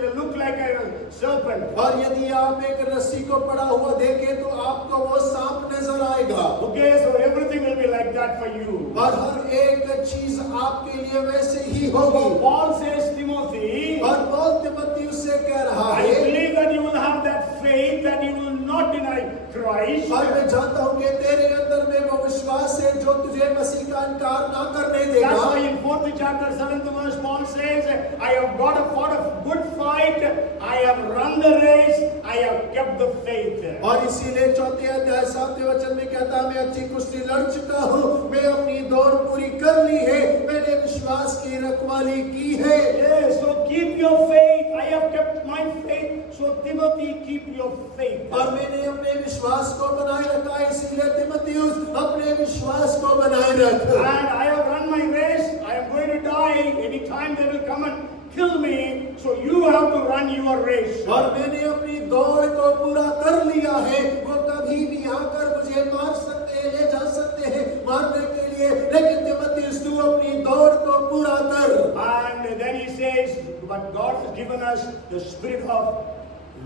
will look like a serpent. और यदि आप एक रस्सी को पड़ा हुआ देखें तो आपको वो सांप नजर आएगा। Okay, so everything will be like that that for you. और हर एक चीज आपके लिए वैसे ही So होगी। Paul says, Timothy, और पौल तिमुथियुस से कह रहा I है, believe that you will have that faith that you will not deny Christ. और मैं जानता हूँ कि तेरे अंदर में वो विश्वास है जो तुझे मसीह का इनकार ना करने देगा। That's why in 4th chapter 7th verse Paul says, I have fought a good fight, I have run the race, I have kept the faith. और इसीलिए 4 अध्याय 7वें वचन में कहता है, मैं अच्छी कुश्ती लड़ चुका हूँ, मैं अपनी दौड़ पूरी कर ली है, मैंने विश्वास की रखवाली की है। Yes, so keep your faith. I have kept my faith. So Timothy, keep your faith. और मैंने अपने विश्वास को बनाए रखा, इसीलिए तिमुथियुस अपने विश्वास को बनाए रख। And I have run my race. I am going to die. Anytime they will come and kill me. So you have to run your race. और मैंने अपनी दौड़ को पूरा कर लिया है, वो कभी भी आकर मुझे मार सकते हैं, ले जा सकते हैं मारने के लिए, लेकिन तिमुथियुस तू अपनी दौड़ को पूरा कर। And then he says, but God has given us the spirit of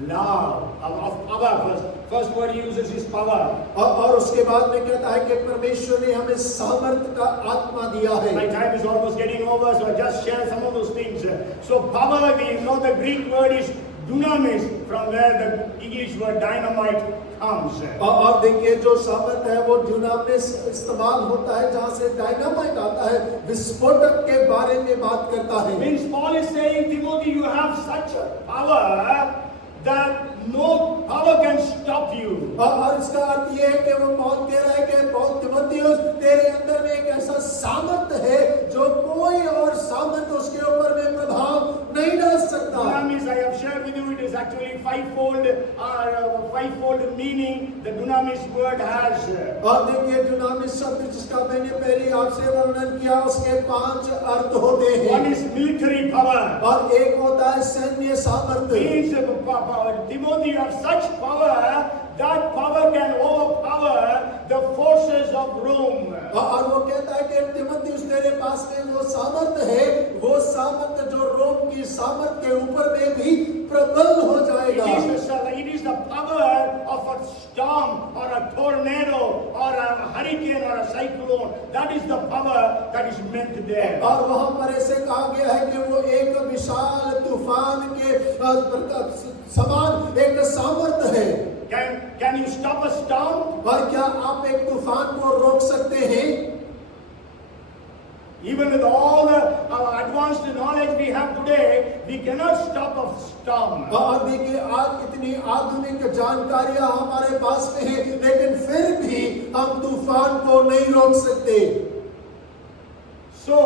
love, of power. First word he uses is power. और उसके बाद में कहता है कि परमेश्वर ने हमें सामर्थ का आत्मा दिया है। My time is almost getting over, so I just share some of those things. So power, we know the Greek word is dunamis, from where the English word dynamite comes. और देखिए जो सामर्थ है वो दुनामिस इस्तेमाल होता है जहाँ से डायनामाइट आता है, विस्फोटक के बारे में बात करता है। Means Paul is saying, Timothy, you have such a power that no power can stop you. और इसका अर्थ ये है कि वो पौल कह रहा है कि पौल तिमुथियुस तेरे अंदर में एक ऐसा सामर्थ है जो कोई और सामर्थ उसके ऊपर में प्रभाव नहीं डाल सकता। Dunamis, I have shared with you, it is actually fivefold meaning the dunamis word has. और देखिए दुनामिस शब्द जिसका मैंने पहले आपसे वर्णन किया उसके 5 अर्थ होते हैं। One is military power. और एक होता है सैन्य सामर्थ। Means Timothy, you have such power that power can overpower the forces of Rome. और वो कहता है कि तिमुथियुस तेरे पास में वो सामर्थ है, वो सामर्थ जो रोम की सामर्थ के ऊपर में भी प्रबल हो जाएगा। It is the power of a storm or a tornado or a hurricane or a cyclone. That is the power that is meant there. और वहाँ पर ऐसे कहा गया है कि वो एक विशाल तूफान के समान एक सामर्थ है। Can you stop a storm? और क्या आप एक तूफान को रोक सकते हैं? Even with all the advanced knowledge we have today, we cannot stop a storm. और देखिए आज इतनी आधुनिक जानकारियां हमारे पास में है, लेकिन फिर भी हम तूफान को नहीं रोक सकते। So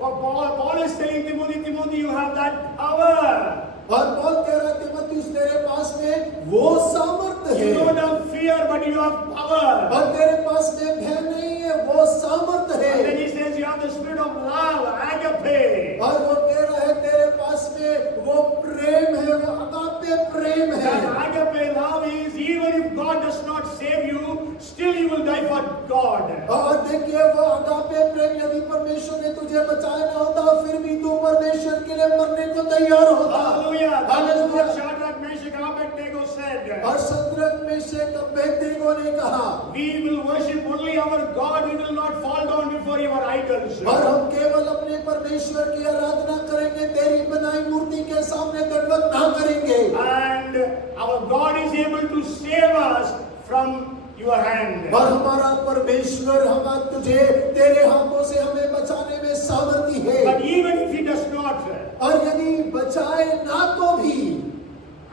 Paul is telling Timothy, you have that power. और पौल कह रहा है तिमुथियुस तेरे पास में वो सामर्थ है। You don't have fear, but you have power. और तेरे पास में भय नहीं है, वो सामर्थ है। And then he says you have the spirit of love, agape. और वो कह रहा है तेरे पास में वो प्रेम है, वो अगापे प्रेम है। That agape love is, even if God does not save you, still you will die for God. और देखिए वो अगापे प्रेम, यदि परमेश्वर ने तुझे बचाया ना होता फिर भी तू परमेश्वर के लिए मरने को तैयार होता। Hallelujah. That is what Shadrach, Meshach, Abednego said. और शद्रक मेशक अबेदनेगो ने कहा, We will worship only our God. We will not fall down before your idols. और हम केवल अपने परमेश्वर की आराधना करेंगे, तेरी बनाई मूर्ति के सामने दंडवत ना करेंगे। And our God is able to save us from your hand. और हमारा परमेश्वर हम तुझे तेरे हाथों से हमें बचाने में सामर्थी है। But even if he does not, और यदि बचाए ना तो भी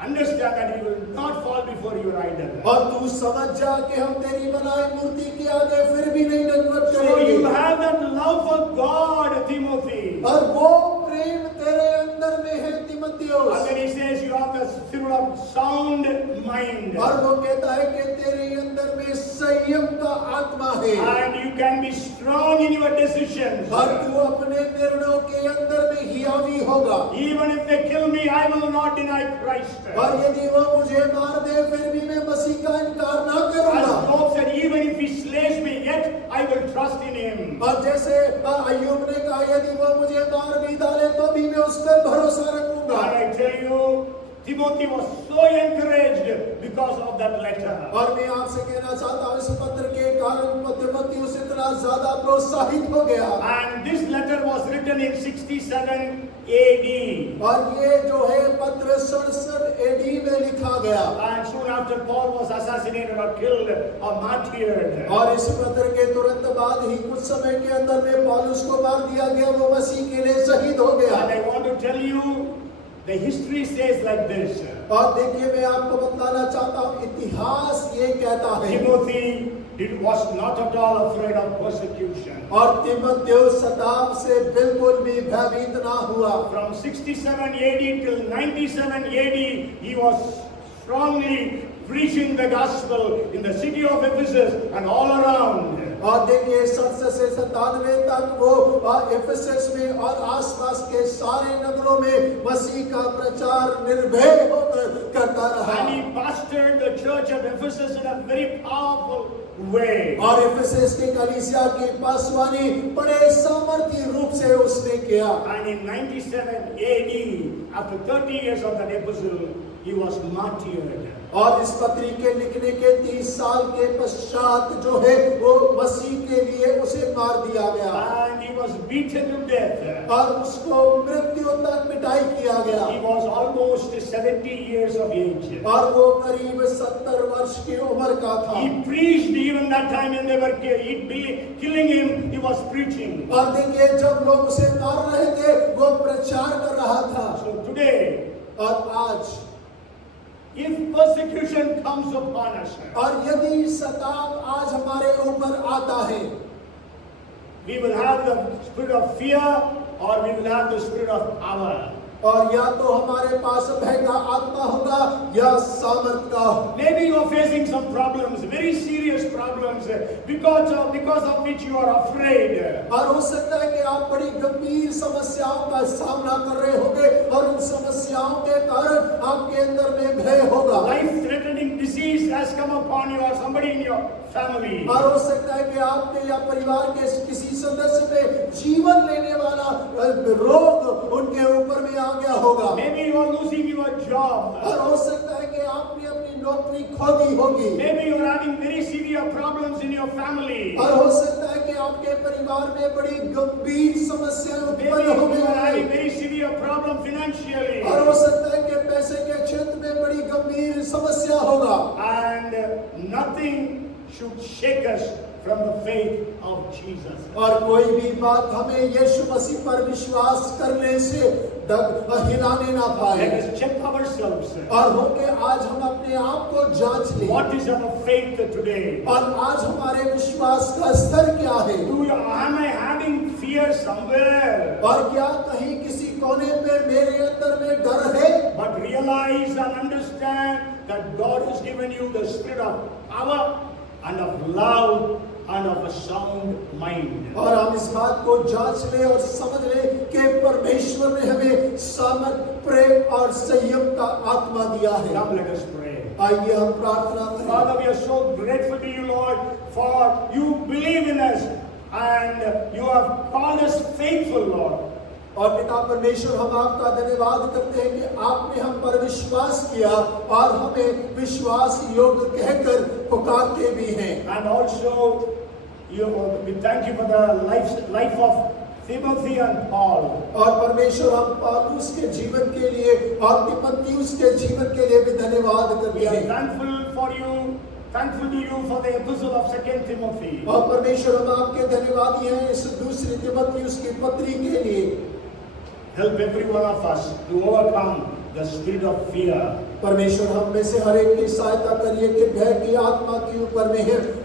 understand that he will not fall before your idol. और तू समझ जा कि हम तेरी बनाई मूर्ति के आगे फिर भी नहीं दंडवत So you करेंगे। have that love for God, Timothy. और वो प्रेम तेरे अंदर में है तिमुथियुस। And then he says you have the spirit of sound mind. और वो कहता है कि तेरे अंदर में संयम का आत्मा है। And you can be strong in your decisions. और तू अपने निर्णयों के अंदर में हियावी होगा। Even if they kill me, I will not deny Christ. और यदि वो मुझे मार दे फिर भी मैं मसीह का इनकार ना As करूंगा। Job said, even if he slays me, yet I will trust in him. और जैसे अय्यूब ने कहा यदि वो मुझे मार भी डाले तो भी मैं उस पर भरोसा रखूंगा। And I tell you, Timothy was so encouraged because of that letter. और मैं आपसे कहना चाहता हूँ इस पत्र के कारण तीमुथियुस इतना ज्यादा प्रोत्साहित हो गया। And this letter was written in 67 AD. और ये जो है पत्र 67 AD में लिखा गया। And soon after Paul was assassinated or killed or martyred. और इस पत्र के तुरंत बाद ही कुछ समय के अंदर में पौलुस को मार दिया गया, वो मसीह के लिए शहीद हो गया। And I want to tell you, the history says like this. और देखिए मैं आपको बताना चाहता हूँ इतिहास ये कहता है Timothy was not at all afraid of persecution. और तीमुथियुस सताव से बिल्कुल भी भयभीत ना हुआ। From 67 AD till 97 AD, he was strongly preaching the gospel in the city of Ephesus and all around. और देखिए 67 से 97 तक वो एफेसस में और आसपास के सारे नगरों में मसीह का प्रचार निर्भय होकर करता रहा। And he pastored the church of Ephesus in a very powerful way. और एफेसस की कलीसिया की पासवानी बड़े सामर्थ्य रूप से उसने किया। And in 97 AD, after 30 years of that epistle, he was martyred. और इस पत्री के लिखने के 30 साल के पश्चात जो है वो मसीह के लिए उसे मार दिया गया। And he was beaten to death. और उसको मृत्यु तक पिटाई किया गया। He was almost 70 years of age. और वो करीब 70 वर्ष की उम्र का था। He preached even that time when they were killing him, he was preaching. और देखिए जब लोग उसे मार रहे थे वो प्रचार कर रहा था। So today, और आज if persecution comes upon us, और यदि सताव आज हमारे ऊपर आता है, we will have the spirit of fear or we will have the spirit of power. और या तो हमारे पास भय का आत्मा होगा या सामर्थ का। Maybe you are facing some problems, very serious problems, because of which you are afraid. और हो सकता है कि आप बड़ी गंभीर समस्याओं का सामना कर रहे होंगे और उन समस्याओं के कारण आपके अंदर में भय होगा। Life-threatening disease has come upon you or somebody in your family. और हो सकता है कि आपके या परिवार के किसी सदस्य में जीवन लेने वाला रोग उनके ऊपर में आ गया होगा। Maybe you are losing your job. और हो सकता है कि आपने अपनी नौकरी खो दी होगी। Maybe you are having very severe problems in your family. और हो सकता है कि आपके परिवार में बड़ी गंभीर समस्याएं Maybe उत्पन्न हो गई you are having होंगी। very severe problem financially. और हो सकता है कि पैसे के क्षेत्र में बड़ी गंभीर समस्या होगा। And nothing should shake us from the faith of Jesus. और कोई भी बात हमें यीशु मसीह पर विश्वास करने से हिलाने ना पाए। Let us check ourselves. और हो के आज हम अपने आप को जांच लें। What is our faith today? और आज हमारे विश्वास का स्तर क्या है? Am I having fear somewhere? और क्या कहीं किसी कोने पे मेरे अंदर में डर है? But realize and understand that God has given you the spirit of power and of love and of a sound mind. और हम इस बात को जांच लें और समझ लें कि परमेश्वर ने हमें सामर्थ, प्रेम और संयम का आत्मा दिया है। Come, let us pray. आइए हम प्रार्थना करें। Father, we are so grateful to you, Lord, for you believe in us and you have called us faithful, Lord. और पिता परमेश्वर हम आपका धन्यवाद करते हैं कि आपने हम पर विश्वास किया और हमें विश्वास योग्य कहकर पुकारते भी हैं। And also, we thank you for the life of Timothy and Paul. और परमेश्वर हम पौलुस के जीवन के लिए और तीमुथियुस के जीवन के लिए भी धन्यवाद करते We are हैं। thankful to you for the epistle of 2 Timothy. और परमेश्वर हम आपके धन्यवादी हैं इस दूसरी तीमुथियुस की पत्री के लिए। Help every one of us to overcome the spirit of fear. परमेश्वर हम में से हर एक की सहायता करिए कि भय की आत्मा के ऊपर में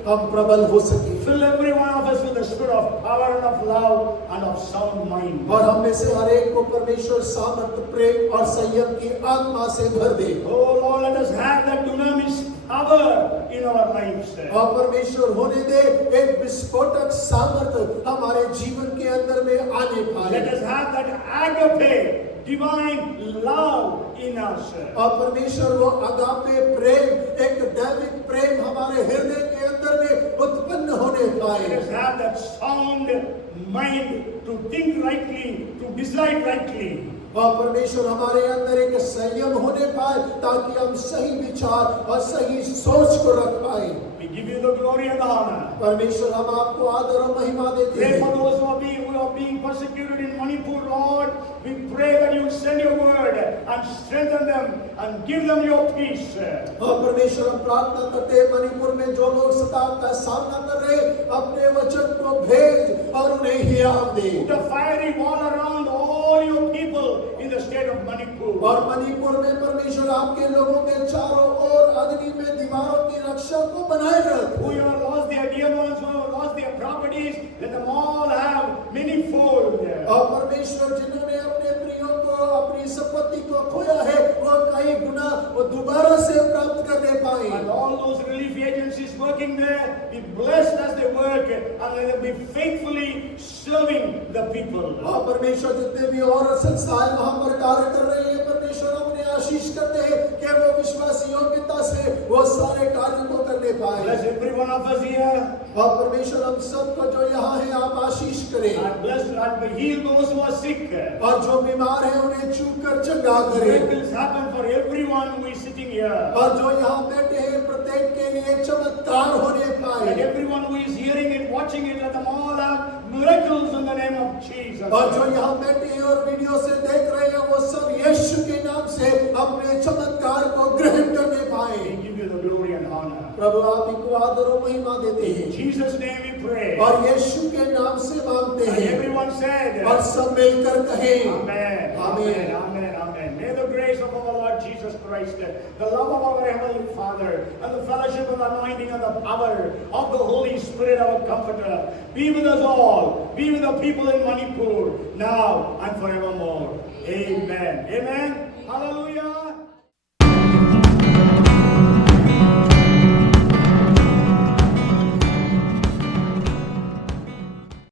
हम प्रबल हो सके। Fill every one of us with the spirit of power and of love and of sound mind. और हम में से हर एक को परमेश्वर सामर्थ, प्रेम और संयम की आत्मा से भर दे। Oh Lord, let us have that dunamis power in our lives. और परमेश्वर होने दे एक विस्फोटक सामर्थ हमारे जीवन के अंदर में आने पाए। Let us have that agape, divine love in us. और परमेश्वर वो अगापे प्रेम, एक दैविक प्रेम हमारे हृदय के अंदर में उत्पन्न होने पाए। Let us have that sound mind to think rightly, to decide rightly. और परमेश्वर हमारे अंदर एक संयम होने पाए ताकि हम सही विचार और सही सोच को रख पाए। We give you the glory and the honor. परमेश्वर हम आपको आदर और महिमा देते Pray for हैं। those who are being persecuted in Manipur, Lord. We pray that you send your word and strengthen them and give them your peace. और परमेश्वर हम प्रार्थना करते हैं मणिपुर में जो लोग सताव का सामना कर रहे हैं, अपने वचन को भेज और उन्हें हियाव दे। Put a fiery wall around all your people in the state of Manipur. और मणिपुर में परमेश्वर आपके लोगों के चारों ओर अग्नि में दीवारों की रक्षा को बनाए रख। Who have lost their dear ones, who have lost their properties, let them all have many-fold. और परमेश्वर जिन्होंने अपने प्रियों को अपनी संपत्ति को खोया है वो कई गुना वो दोबारा से प्राप्त करने पाए। And all those relief agencies working there, be blessed as they work and let them be faithfully serving the people. और परमेश्वर जितने भी और संस्थाएं वहां पर कार्य कर रही है, परमेश्वर हम उन्हें आशीष करते हैं कि वो विश्वासी योग्यता से वो सारे कार्यों को करने पाए। Bless every one of us here. और परमेश्वर हम सबको जो यहाँ है आप आशीष करें। And bless and heal those who are sick. और जो बीमार है उन्हें छू कर चंगा करें। Miracles happen for everyone who is sitting here. और जो यहाँ बैठे हैं प्रत्येक के लिए चमत्कार होने And पाए। everyone who is hearing it, watching it, let them all have miracles in the name of Jesus. और जो यहाँ बैठे हैं और वीडियो से देख रहे हैं वो सब यीशु के नाम से अपने चमत्कार को ग्रहण करने पाए। We give you the glory and honor. प्रभु आप ही को आदर और महिमा देते In हैं Jesus' name we pray. और यीशु के नाम से मांगते And हैं everyone said, और सब मिलकर कहें Amen, आमीन। amen, amen. May the grace of our Lord Jesus Christ, the love of our Heavenly Father, and the fellowship and the anointing and the power of the Holy Spirit, our Comforter, be with us all, be with the people in Manipur, now and forevermore. Amen. Amen. Hallelujah.